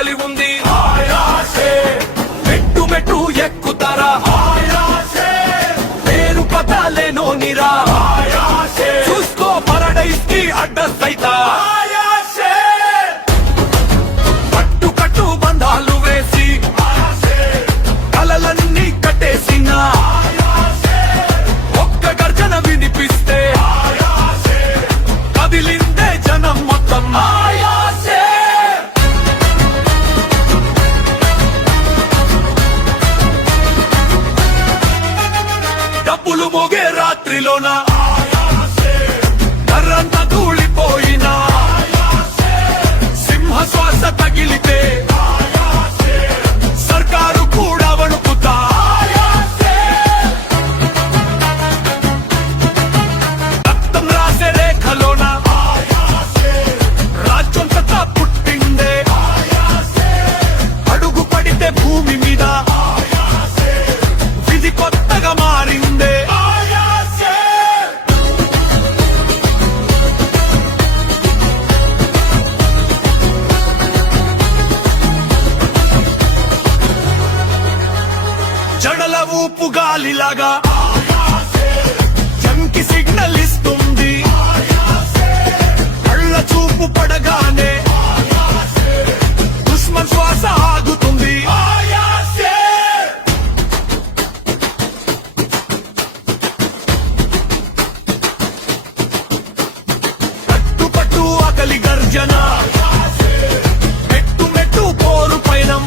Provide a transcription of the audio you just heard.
ఆకలి ఉంది మెట్టు మెట్టు ఎక్కుతారా పేరు పతాలేనో నిరా చూసుకో పరడైస్ కి అడ్రస్ అయితా కట్టు కట్టు బంధాలు వేసి కలలన్నీ కట్టేసిన ఒక్క గర్జన వినిపిస్తే కదిలిందే జనం మొత్తం డబ్బులు మోగే రాత్రిలోన కర్రంతా తూలిపోయినా సింహ శ్వాస తగిలితే సర్కారు కూడా వణుకుతా రక్తం రాసే రేఖలోన రాజ్యం సత్తా పుట్టిందే అడుగు పడితే భూమి మీద విధి కొత్తగా మారిందే జడల ఊపు గాలిలాగా జంకి సిగ్నల్ ఇస్తుంది కళ్ళ చూపు పడగానే దుష్మన్ శ్వాస ఆగుతుంది కట్టుపట్టు ఆకలి గర్జన మెట్టు మెట్టు పోరు పైనం